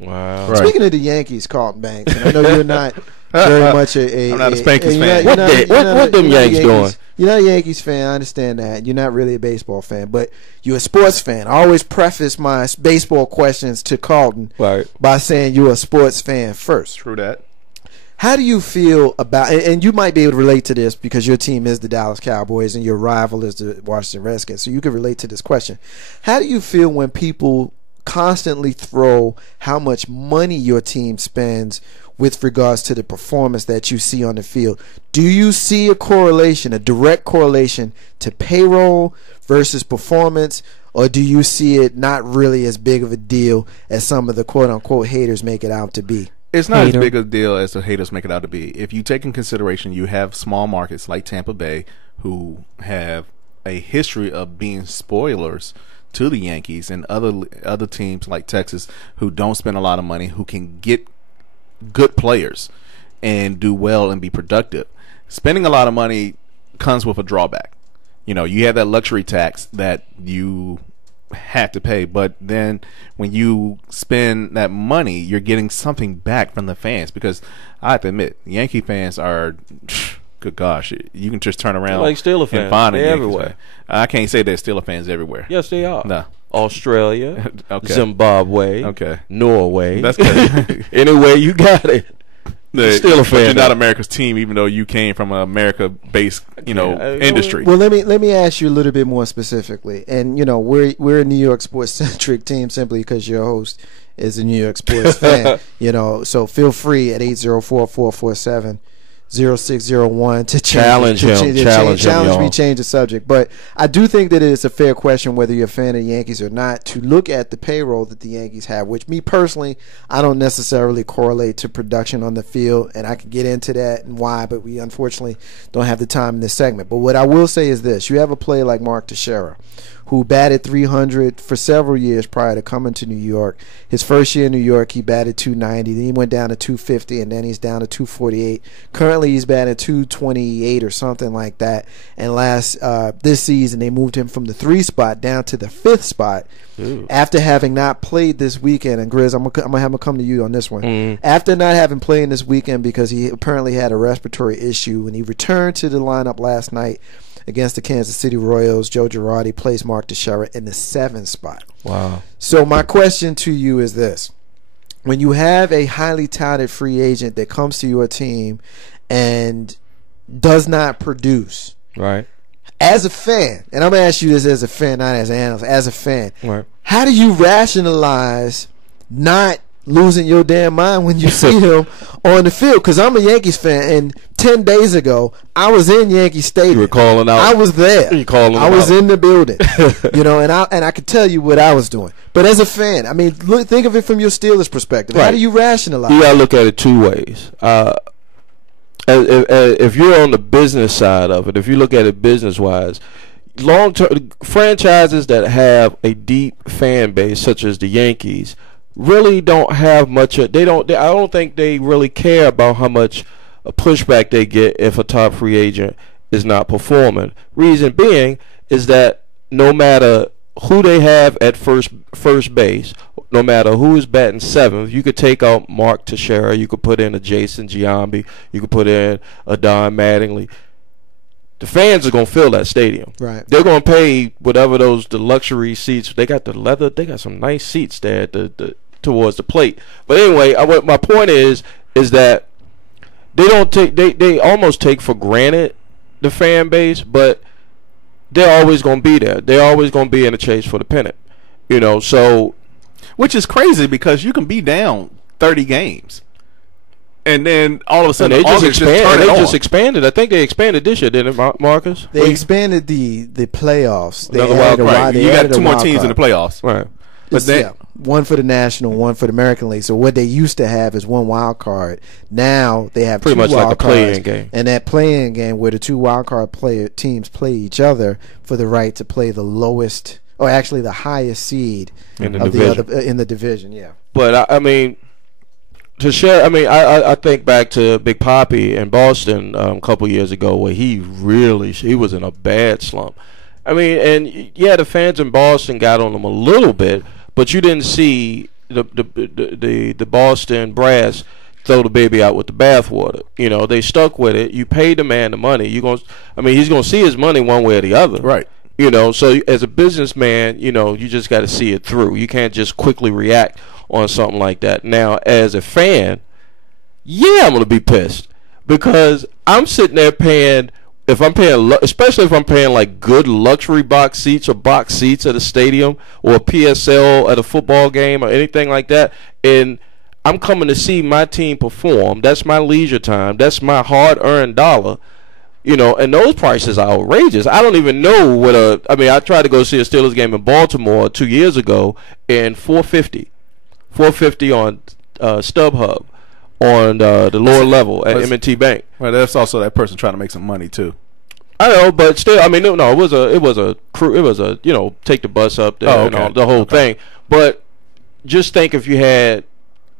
Wow. Right. Speaking of the Yankees, Carlton Banks, and I know you're not very much I'm not a Spankers fan. What them Yankees doing? You're not a Yankees fan. I understand that. You're not really a baseball fan, but you're a sports fan. I always preface my baseball questions to Carlton by saying you're a sports fan first. True that. How do you feel about, and you might be able to relate to this because your team is the Dallas Cowboys and your rival is the Washington Redskins, so you can relate to this question. How do you feel when people constantly throw how much money your team spends with regards to the performance that you see on the field? Do you see a correlation, a direct correlation to payroll versus performance, or do you see it not really as big of a deal as some of the quote-unquote haters make it out to be? It's not as big a deal as the haters make it out to be. If you take in consideration, you have small markets like Tampa Bay who have a history of being spoilers to the Yankees, and other teams like Texas who don't spend a lot of money, who can get good players and do well and be productive. Spending a lot of money comes with a drawback. You know, you have that luxury tax that you have to pay, but then when you spend that money, you're getting something back from the fans, because I have to admit, Yankee fans are, good gosh, you can just turn around like Steeler fans. And find they're Yankees everywhere. Fan. I can't say they're Steeler fans everywhere. Yes, they are. No. Australia, okay. Zimbabwe, okay. Norway. That's good. Anyway, you got it. Still a fan. You're not America's team, even though you came from an America-based, industry. Well, let me ask you a little bit more specifically. And we're a New York sports-centric team simply because your host is a New York sports fan. So feel free at 804-447-0601 to challenge me, change the subject. But I do think that it is a fair question whether you're a fan of the Yankees or not to look at the payroll that the Yankees have, which me personally, I don't necessarily correlate to production on the field, and I can get into that and why, but we unfortunately don't have the time in this segment. But what I will say is this: you have a player like Mark Teixeira, who batted .300 for several years prior to coming to New York. His first year in New York, he batted .290. Then he went down to .250, and then he's down to .248. Currently, he's batting .228 or something like that. And this season, they moved him from the 3 spot down to the 5th spot. Ooh. After having not played this weekend. And Grizz, I'm gonna have him come to you on this one. After not having played this weekend because he apparently had a respiratory issue, when he returned to the lineup last night against the Kansas City Royals, Joe Girardi placed Mark Teixeira in the 7th spot. Wow. So my question to you is this: when you have a highly touted free agent that comes to your team and does not produce, right? As a fan, and I'm going to ask you this as a fan, not as an analyst, as a fan, right, how do you rationalize not losing your damn mind when you see him on the field? Because I'm a Yankees fan, and 10 days ago I was in Yankee Stadium. You were calling out. I was there. I was in the building. And I could tell you what I was doing. But as a fan, I mean, think of it from your Steelers perspective. Right. How do you rationalize? You gotta look at it two ways. If you're on the business side of it, if you look at it business wise, long-term franchises that have a deep fan base, such as the Yankees, really don't have much. I don't think they really care about how much pushback they get if a top free agent is not performing. Reason being is that no matter who they have at first base, no matter who is batting 7th, you could take out Mark Teixeira, you could put in a Jason Giambi, you could put in a Don Mattingly. The fans are gonna fill that stadium. Right. They're gonna pay whatever the luxury seats. They got the leather. They got some nice seats there at towards the plate. But anyway, my point is that they almost take for granted the fan base, but they're always going to be there. They're always going to be in the chase for the pennant. So which is crazy because you can be down 30 games. And then all of a sudden they just expanded. I think they expanded this year, didn't it, Marcus? They expanded the playoffs. They another wild card. You got 2 more teams in the playoffs. Right. But one for the National, one for the American League. So what they used to have is 1 wild card. Now they have pretty 2 much wild like a play-in game. And that play-in game where the 2 wild card teams play each other for the right to play the lowest, or actually the highest seed in the division. Yeah. But I mean, to share, I think back to Big Papi in Boston a couple years ago where he was in a bad slump. And yeah, the fans in Boston got on him a little bit, but you didn't see the Boston Brass throw the baby out with the bathwater. You know, they stuck with it. You paid the man the money. He's gonna see his money one way or the other. Right. You know, so as a businessman, you know, you just got to see it through. You can't just quickly react on something like that. Now, as a fan, yeah, I'm gonna be pissed because I'm sitting there paying. Especially if I'm paying like good luxury box seats or box seats at a stadium or a PSL at a football game or anything like that, and I'm coming to see my team perform. That's my leisure time. That's my hard-earned dollar. You know, and those prices are outrageous. I don't even know what I tried to go see a Steelers game in Baltimore 2 years ago, and $450 on StubHub on the lower level at M&T Bank. Well, that's also that person trying to make some money too. I know, but still, I mean, no, it was a crew. It was a, you know, take the bus up there and all, the whole thing. But just think if you had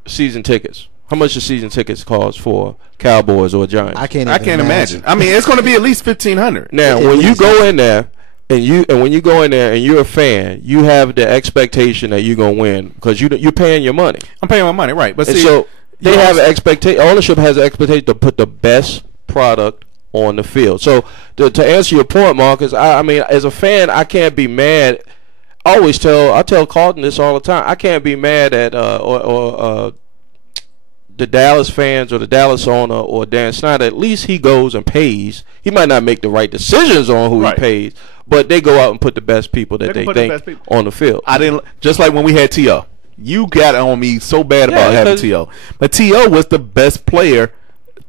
season tickets. How much do season tickets cost for Cowboys or Giants? I can't imagine. I mean, it's going to be at least $1,500. Now, when you go in there when you go in there and you're a fan, you have the expectation that you're going to win because you're paying your money. I'm paying my money, right? But see, so they have an expectation. Ownership has an expectation to put the best product on the field. So to answer your point, Marcus, I mean, as a fan, I can't be mad. I tell Carlton this all the time. I can't be mad at the Dallas fans or the Dallas owner or Dan Snyder. At least he goes and pays. He might not make the right decisions on who he pays, but they go out and put the best people that they think on the field. I didn't, just like when we had T.O. You got on me so bad about having T.O. But T.O. was the best player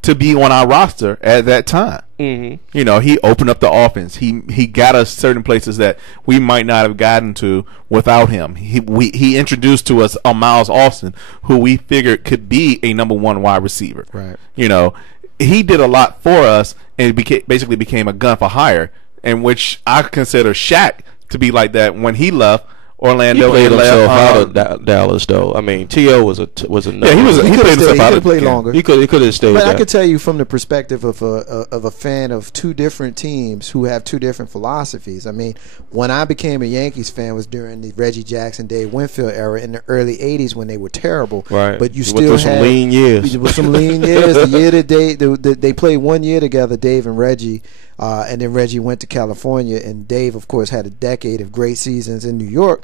to be on our roster at that time. Mm-hmm. You know, he opened up the offense. He got us certain places that we might not have gotten to without him. He introduced to us a Miles Austin, who we figured could be a number one wide receiver. Right. You know, he did a lot for us, and basically became a gun for hire, in which I consider Shaq to be like that when he left Orlando. He played himself out of Dallas, though. I mean, T.O. was a he played himself out. He could play longer. He could have stayed. But there. I could tell you from the perspective of a fan of two different teams who have two different philosophies. I mean, when I became a Yankees fan was during the Reggie Jackson, Dave Winfield era in the early '80s when they were terrible. Right. But you still had some lean years. With some lean years. The year that they played 1 year together, Dave and Reggie. And then Reggie went to California, and Dave, of course, had a decade of great seasons in New York.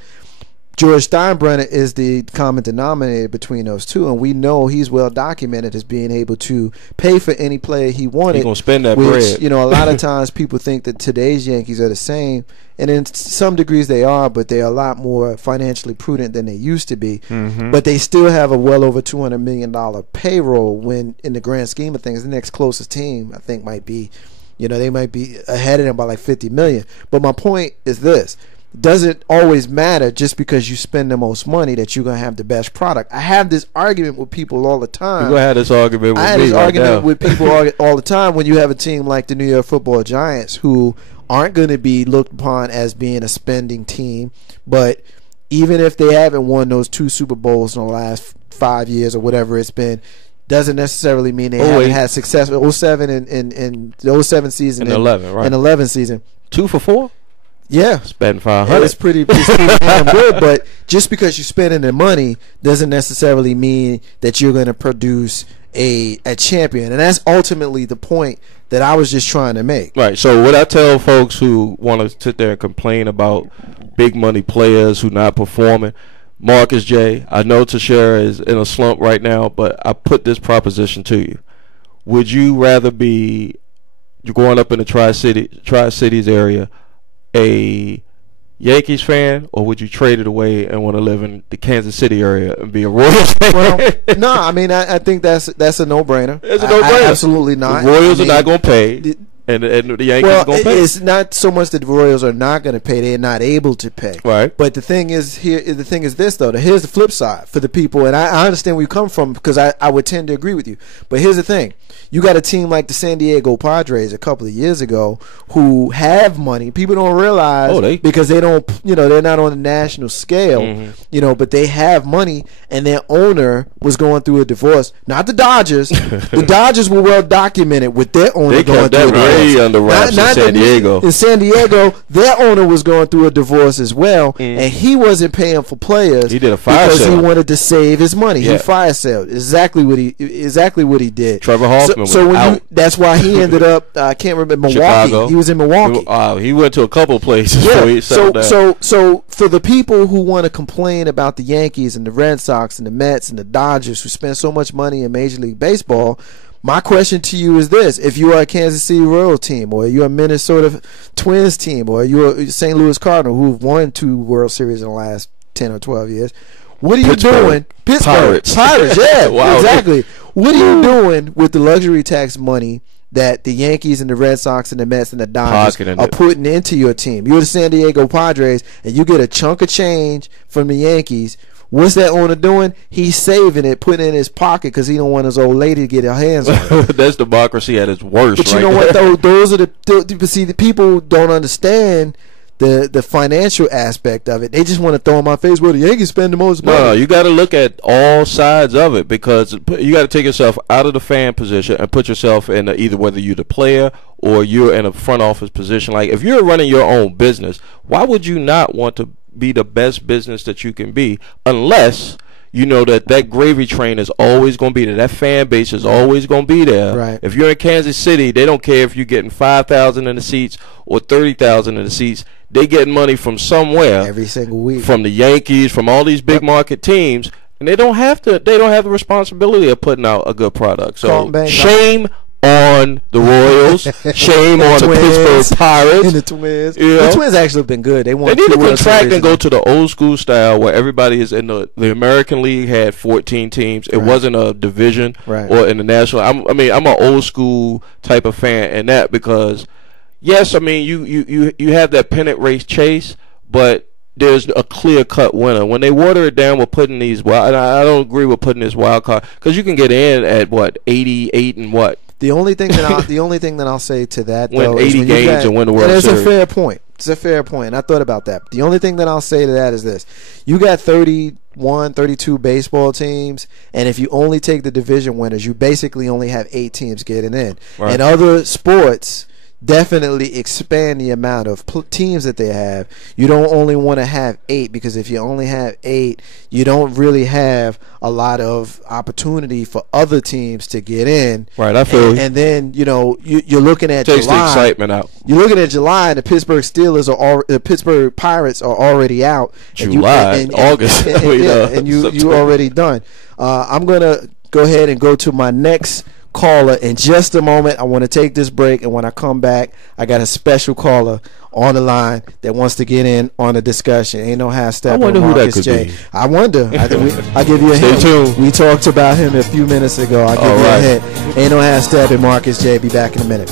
George Steinbrenner is the common denominator between those two, and we know he's well documented as being able to pay for any player he wanted. He's gonna spend that bread. You know, a lot of times people think that today's Yankees are the same, and in some degrees they are, but they are a lot more financially prudent than they used to be. Mm-hmm. But they still have a well over $200 million payroll. When in the grand scheme of things, the next closest team I think might be, you know, they might be ahead of them by like $50 million. But my point is this. Doesn't always matter just because you spend the most money that you're going to have the best product. I have this argument with people all the time. You're going to have this argument with me. I have this argument now. with people all the time when you have a team like the New York Football Giants who aren't going to be looked upon as being a spending team. But even if they haven't won those 2 Super Bowls in the last 5 years or whatever it's been, doesn't necessarily mean they haven't had success. 07 and the 07 season and 11, right? And 11 season. 2 for 4? Yeah, spend $500. It's pretty damn good. But just because you're spending the money doesn't necessarily mean that you're going to produce a champion, and that's ultimately the point that I was just trying to make. Right. So what I tell folks who want to sit there and complain about big money players who not performing, Marcus J., I know Teixeira is in a slump right now, but I put this proposition to you: would you rather be growing up in the Tri-Cities area a Yankees fan, or would you trade it away and want to live in the Kansas City area and be a Royals fan? Well, no, I mean I think that's a no-brainer. It's a no-brainer. Absolutely not. The Royals are not going to pay, and the Yankees are going to pay. It's not so much that the Royals are not going to pay; they're not able to pay. Right. But the thing is this though. Here's the flip side for the people, and I understand where you come from because I would tend to agree with you. But here's the thing: you got a team like the San Diego Padres a couple of years ago who have money. People don't realize because they don't, they're not on the national scale, but they have money, and their owner was going through a divorce. Not the Dodgers. The Dodgers were well documented with their owner going through a divorce. way under wraps in San Diego. In San Diego, their owner was going through a divorce as well, and he wasn't paying for players. He did a fire because sale. He wanted to save his money. Yeah. He fire sale. Exactly what he did. Trevor Hoffman So was when out. that's why he ended up. I can't remember Milwaukee. Chicago. He was in Milwaukee. He went to a couple places. Before he settled down. So for the people who want to complain about the Yankees and the Red Sox and the Mets and the Dodgers who spend so much money in Major League Baseball, my question to you is this: if you are a Kansas City Royals team, or you're a Minnesota Twins team, or you're a St. Louis Cardinal who've won 2 World Series in the last 10 or 12 years, what are you doing? Pittsburgh Pirates, yeah, wow. Exactly. What are you doing with the luxury tax money that the Yankees and the Red Sox and the Mets and the Dodgers are putting into your team? You're the San Diego Padres, and you get a chunk of change from the Yankees. What's that owner doing? He's saving it, putting it in his pocket because he don't want his old lady to get her hands on it. That's democracy at its worst. But you know what, though? Those are the people don't understand the financial aspect of it. They just want to throw in my face, well, the Yankees spend the most money. No, you got to look at all sides of it, because you got to take yourself out of the fan position and put yourself in either whether you're the player or you're in a front office position. Like, if you're running your own business, why would you not want to be the best business that you can be, unless you know that gravy train is always going to be there. That fan base is always going to be there. Right. If you're in Kansas City, they don't care if you're getting 5,000 in the seats or 30,000 in the seats. They getting money from somewhere every single week, from the Yankees, from all these big market teams, and they don't have to. They don't have the responsibility of putting out a good product. So shame on the Royals, shame on the Pittsburgh Pirates and the Twins. You know? The Twins actually have been good. They need to contract and go to the old school style where everybody is in the American League had 14 teams. It wasn't a division or in the national. I'm an old school type of fan in that, because yes, I mean you have that pennant race chase, but there's a clear-cut winner. When they water it down with putting these wild, I don't agree with putting this wild card, because you can get in at 88 and what. The only thing that I'll say to that, win 80 games and win the World Series. It's a fair point. It's a fair point, and I thought about that. The only thing that I'll say to that is this: you got 31, 32 baseball teams, and if you only take the division winners, you basically only have 8 teams getting in. Right. And other sports definitely expand the amount of teams that they have. You don't only want to have 8, because if you only have 8, you don't really have a lot of opportunity for other teams to get in. Right, I feel. And then you're looking at takes July. The excitement out. You're looking at July, and the Pittsburgh Steelers the Pittsburgh Pirates are already out. August, and you already done. I'm gonna go ahead and go to my next caller in just a moment. I want to take this break, and when I come back, I got a special caller on the line that wants to get in on the discussion. Ain't no half step. I wonder who that could be. I wonder. I'll give you a hint. Stay tuned. We talked about him a few minutes ago. I'll give you a hint. Ain't no half step in Marcus J. Be back in a minute.